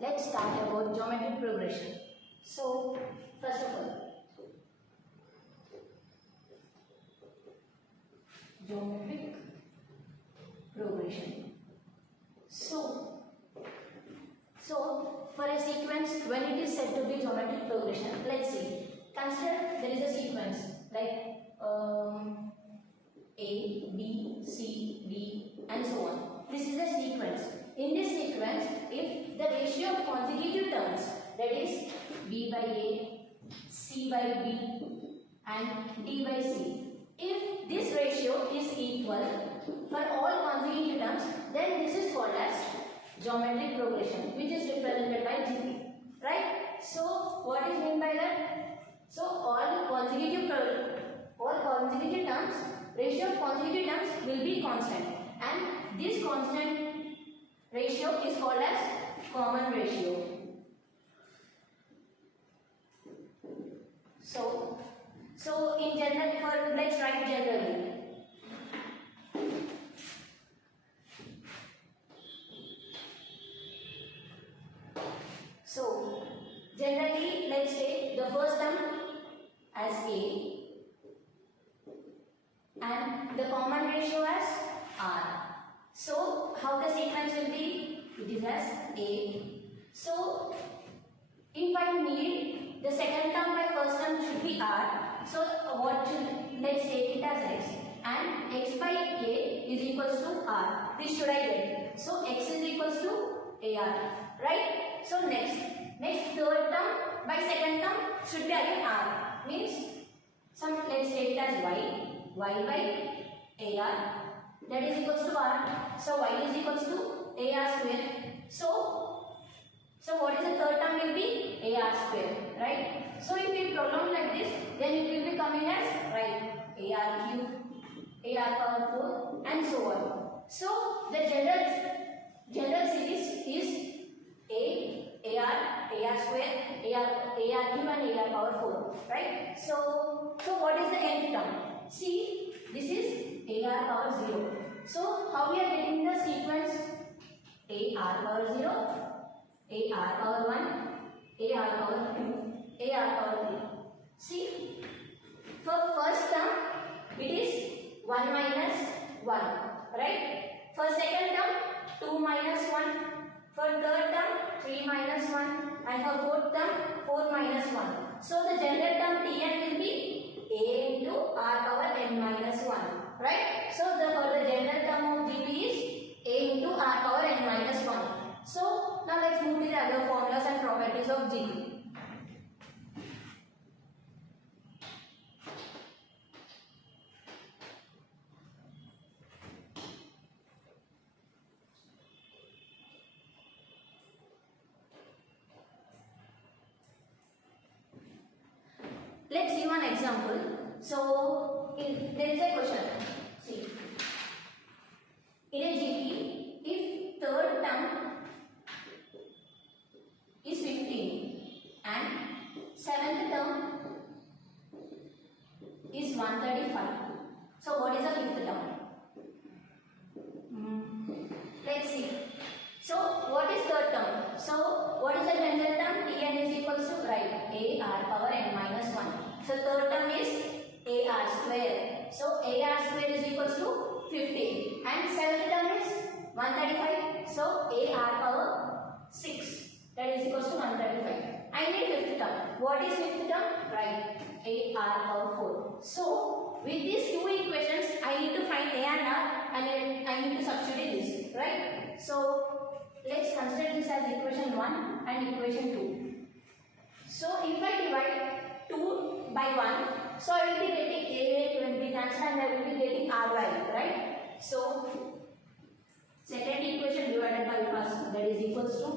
let's start about geometric progression. So, first of all, geometric progression. So for a sequence, when it is said to be geometric progression, let's see. Consider there is a sequence like A, B, C, D, and so on. This is a sequence. In this sequence, if the ratio of consecutive terms, that is B by A, C by B, and D by C, if this ratio is equal for all consecutive terms, then this is called as geometric progression, which is represented by GP. Right? So, what is meant by that? So, all consecutive terms, ratio of consecutive terms will be constant, and this constant ratio is called as common ratio. So in general, let's write generally. So generally, let's take the first term as A and the common ratio as R. So how the sequence will be? It is as A. So if I need the second term by first term should be R. So let's take it as X, and X by A is equals to R. This should I get? So X is equals to AR. Right? So next third term by second term should be again R. Means let's take it as Y by AR, that is equals to R. So Y is equals to AR square. So what is the third term will be AR square, right? So if we prolong like this, then it will be coming as AR cube, AR power 4, and so on. So the general series is AR square, AR cube, and AR power 4, right? So what is the nth term? See, this is AR power 0. So how we are getting the sequence? AR power 0, AR power 1, AR power 2, AR power 3. See, for first term it is 1 minus 1, right? For second term 2 minus 1, for third term 3 minus 1, and for fourth term 4 minus 1. So the general term Tn will be A into R power n minus 1, right? So for the general term of GP is A into R power n minus 1. So now let's move to the other formulas and properties of GP. Let's see one example. So there is a question. See, in a GP, if third term is 15 and seventh term is 135. So what is the fifth term? Let's see. So what is third term? So what is the general term? Tn is equals to AR power n minus 1. So third term is AR square. So AR square is equals to 15, and seventh term is 135. So AR power 6, that is equals to 135. I need fifth term. What is fifth term? AR power 4. So with these two equations, I need to find A and R, and I need to substitute this, right? So let's consider this as equation 1 and equation 2. So if I divide 2 by 1, so I will be getting A will be cancelled and I will be getting R value, right? So second equation divided by first, that is equals to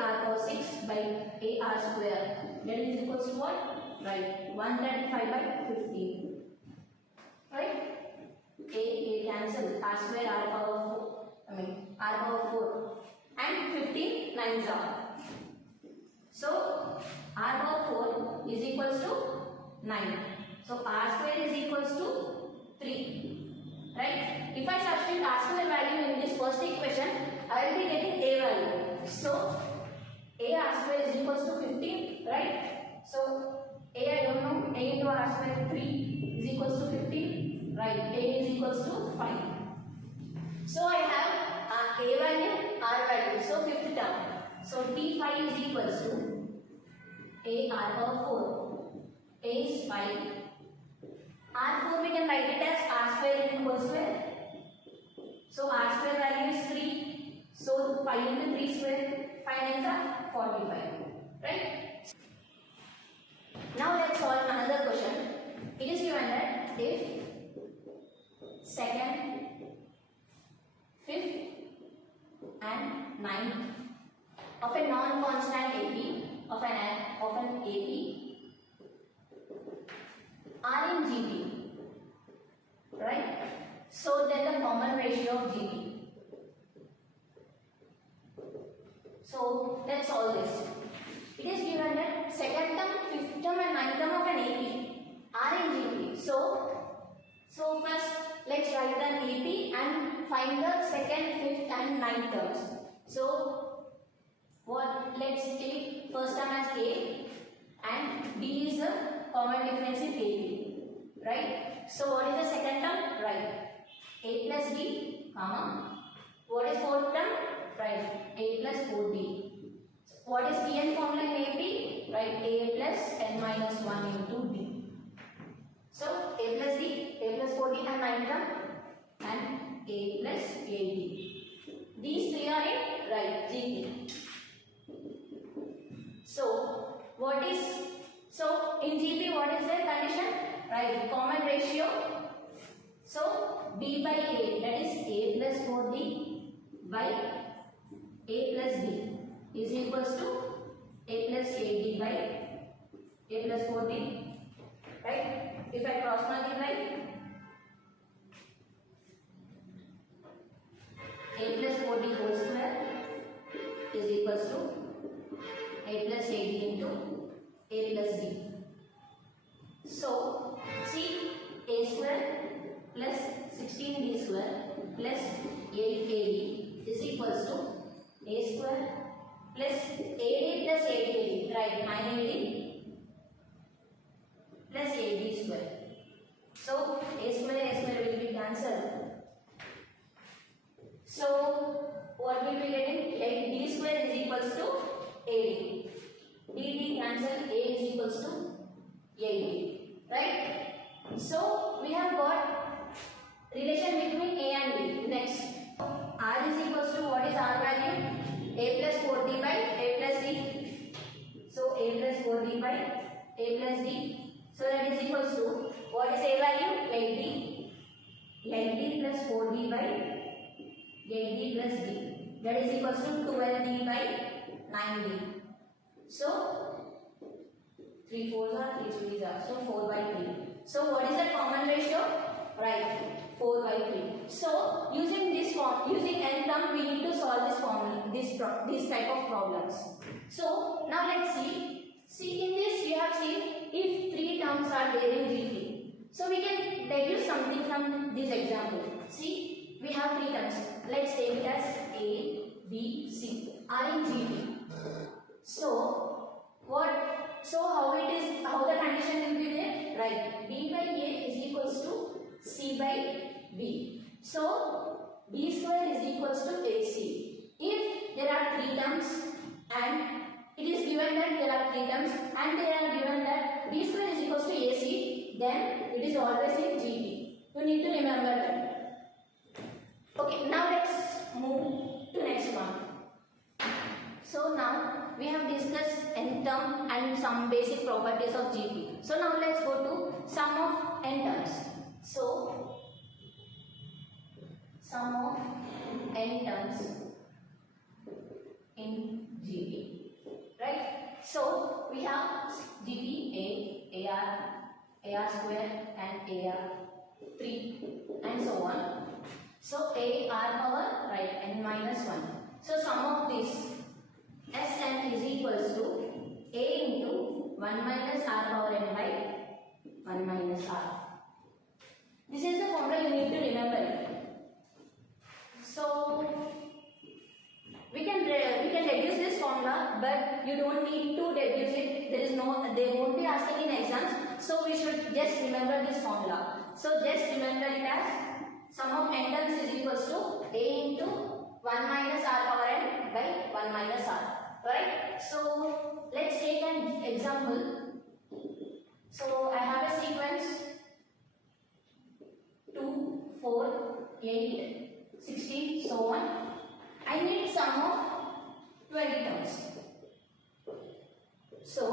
AR power 6 by AR square, that is equals to what? 135 by 15. Right? A cancel, R square, R power 4, R power 4, and 15 9s are. So R power 4 is equals to 9. So R square is equals to 3. Right? If I substitute R square value in this first equation, I will be getting A value. So right? A is equals to 5. So I have A value, R value. So fifth term. So T5 is equals to A R power 4. A is 5. R4 we can write it as R square in whole square. So R square value is 3. So 5 into 3 square, 5 times are 45. Right? Now let's solve another question. It is given that if second, fifth and ninth of a non-constant AP of an AP are in GP, right? So then the common ratio of GP. So let's solve this. It is given that second term, fifth term and ninth term of an AP are in GP. So first let's write an AP and find the second, fifth and ninth terms. So let's take first term as A and B is the common difference in AP, right? So what is the second term? Right. A plus D, comma. What is fourth term? Right. A plus 4D. What is Dn formula in AP? Right. A plus n minus 1 into D. So A plus D, A plus 4D and 9 term and A plus AD. These three are in right GP. So in GP what is the condition? Right, common ratio. So D by A, that is A plus 4D by A plus D is equals to A plus AD by A plus 4D. Right? If I cross multiply, A plus 4D whole square is equals to A plus AD into A plus D. So, see A square plus 16D square plus 8AD is equals to A square plus AD plus 8AD, right, 9AD plus AD square. So, A square will be cancelled. So, what will be getting? D square is equals to AD. D cancel, A is equals to AD. Right? So, we have got relation between A and B. Next, R is equals to what is R value? A plus 4D by A plus D. So, A plus 4D by A plus D. So, that is equals to what is A value? 8D. 8D plus 4D by 8D plus D. That is equals to 12D by 9D. So, 3 4s are 3 3s are. So, 4 by 3. So, what is the common ratio? Right, 4 by 3. So, using this form, using n term, we need to solve this formula, this type of problems. So, now let's see. See, in this you have seen if 3 terms are there in GP. So, we can deduce something from this example. See, we have 3 terms. Let's take it as A, B, C are in GP. So, how the condition will be there? Right, B by A is equals to C by B. So, B square is equals to AC. If there are 3 terms and it is given that there are 3 terms and they are given that B square is equals to AC, then it is always in GP. You need to remember that. Okay, now let's move to next one. So now we have discussed n term and some basic properties of GP. So now let's go to sum of n terms. So sum of n terms in GP, right? So we have GP A, AR square and AR3 and so on. So AR power, right, n minus 1. So sum of this Sn is equals to A into 1 minus R power n by 1 minus R. This is the formula you need to remember. So we can reduce this formula, but you don't need to reduce it. They won't be asking in exams, so we should just remember this formula. So just remember it as sum of n terms is equals to a into 1 minus r power n by 1 minus r. Right? So let's take an example. So I have a sequence 2, 4, 8, 16, so on. I need sum of 20 terms. So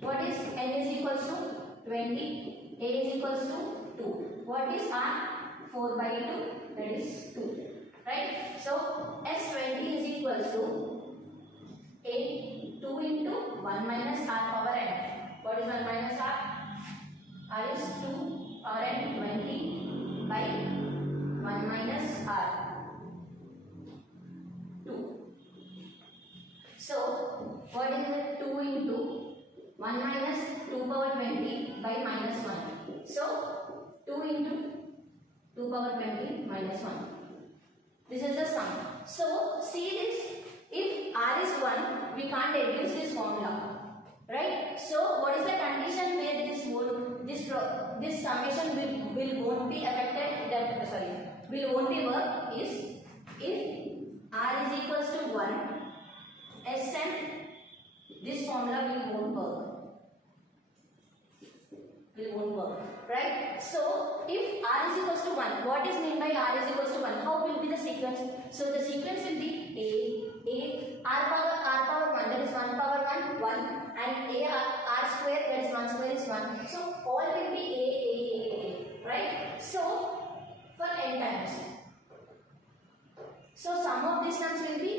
what is n is equals to 20, a is equals to 2. What is r? 4 by 2, that is 2. Right? So S20 is equals to a 2 into 1 minus r power n. What is 1 minus r? R is 2 power n 20 by 1 minus r 2. So what is it? 2 into 1 minus 2 power 20 by minus 1. So 2 into 2 power 20 minus 1. This is the sum. So see this. If r is 1, we can't reduce this formula. Right? So what is the condition where this summation won't be affected? Won't be work is if r is equals to 1, Sn, this formula won't work. Right? So if r is equals to 1, what is meant by r is equals to 1? How will be the sequence? So the sequence will be a r power 1, that is 1 power 1, and a r square, that is 1 square is 1. So all will be a. Right? So for n times. So sum of these terms will be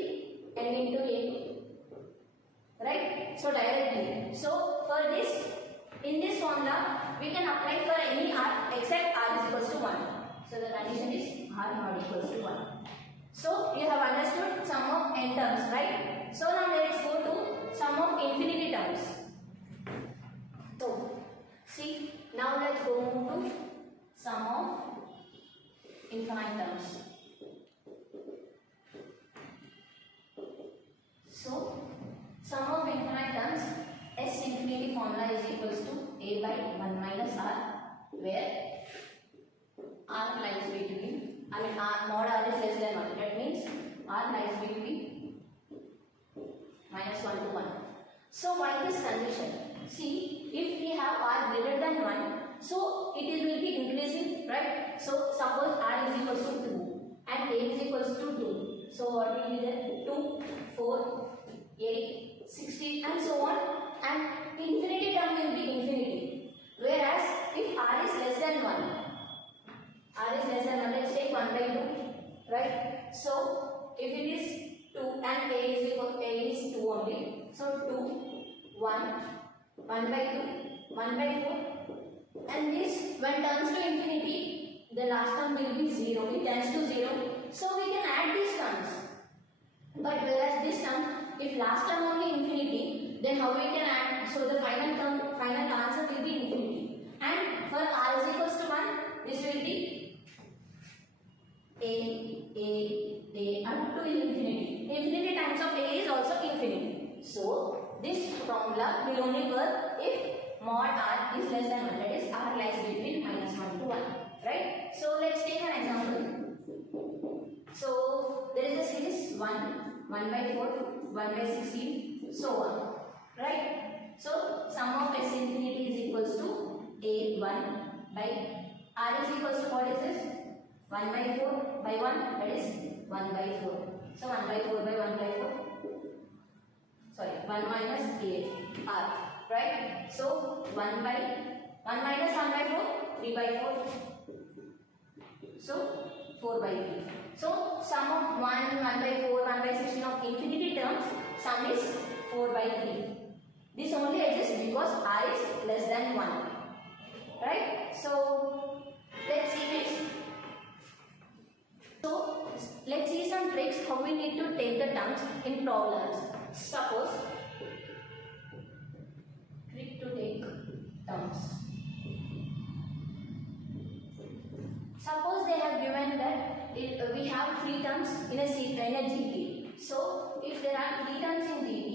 n into a. Right? So directly. So for this, in this formula, we can apply for any r except r is equals to 1. So the condition is r not equals to 1. So you have understood sum of n terms, right? So now let's go to sum of infinity terms. So see, now let's go to sum of infinite terms. So sum of infinite terms, S infinity formula is equals to a by 1 minus r, where r lies between, r mod r is less than 1. That means r lies between minus 1 to 1. So why this condition? See, if we have r greater than 1, so it will be increasing, right? So suppose r is equals to 2 and a is equals to 2. So what will be there? 2, 4, 8, 16 and so on, and infinity term will be infinity. Whereas if r is less than 1, let's take 1 by 2, right? So if it is 2 and a is 2 only, so 2, 1, 1 by 2, 1 by 4, and this when turns to infinity, the last term will be 0, it tends to 0. So we can add these terms. But whereas this term, if last term only infinity, then how we can add? So the final answer will be infinity. And for r is equals to 1, this will be a up to infinity. Infinity times of a is also infinity. So this formula will only work if mod r is less than 1. That is, r lies between minus 1 to 1. Right? So let's take an example. So there is a series 1 by 4, 1 by 16, so on. Right? So sum of s infinity is equals to a 1 by r is equals to what is this? 1 by 4 by 1, that is 1 by 4. So 1 by 4 by 1 by 4. Sorry, 1 minus a r. Right? So 1 minus 1 by 4, 3 by 4. So 4 by 3. So sum of 1 by 4, 1 by 16 of infinity terms, sum is 4 by 3. This only exists because r is less than 1. Right? So let's see this. So let's see some tricks how we need to take the terms in problems. Suppose, trick to take terms. Suppose they have given that we have 3 terms in a GP. So if there are 3 terms in GP,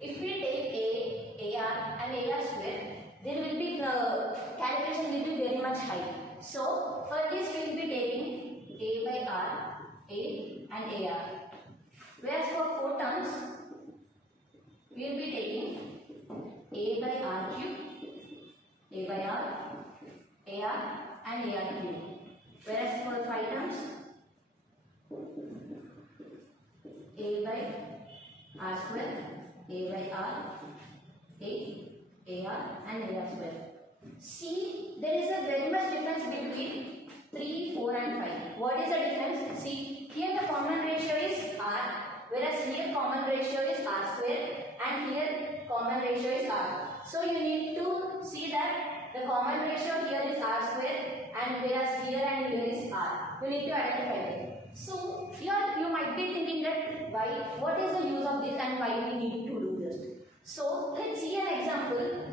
if we take a, AR and AR square, there will be calculation will be very much high. So for this we will be taking A by R, A and AR. Whereas for photons we will be taking A by R cube, A by R, AR and AR cube. Whereas for photons A by R square, A by R, A, AR and AR square. See, there is a very much difference between 3, 4 and 5. What is the difference? See, here the common ratio is R, whereas here common ratio is R square and here common ratio is R. So you need to see that the common ratio here is R square and whereas here and here is R. You need to identify it. So here you might be thinking that why, what is the use of this and why we need to do this. So let's see an example.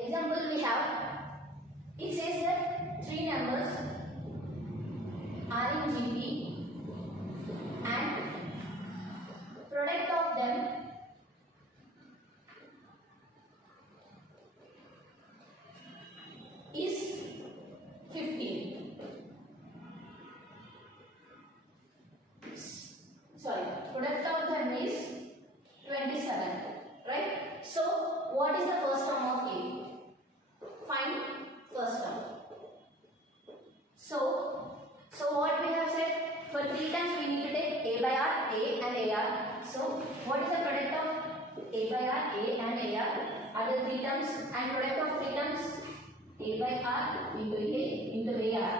Example we have, it says that 3 numbers are in GP and product of them is 15. Sorry, product of them is 27, right? So what is the first term of A? Find first term. So what we have said, for 3 times we need to take A by R, A and AR. So what is the product of A by R, A and AR? Are the 3 terms and product of 3 terms A by R into A into AR.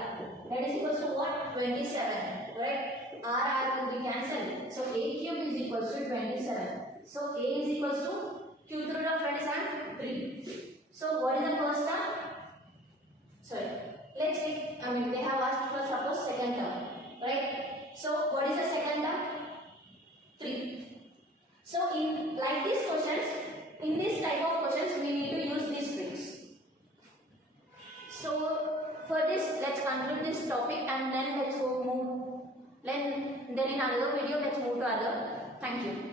That is equals to what? 27, right? R will be cancelled. So A cube is equals to 27. So A is equals to cube root of 27, 3. So what is the first term? Sorry, let's take, they have asked for suppose second term, right? So what is the second term? 3. So in like these questions, in this type of questions we need to use these tricks. So for this, let's conclude this topic and then let's move. Then in another video let's move to other. Thank you.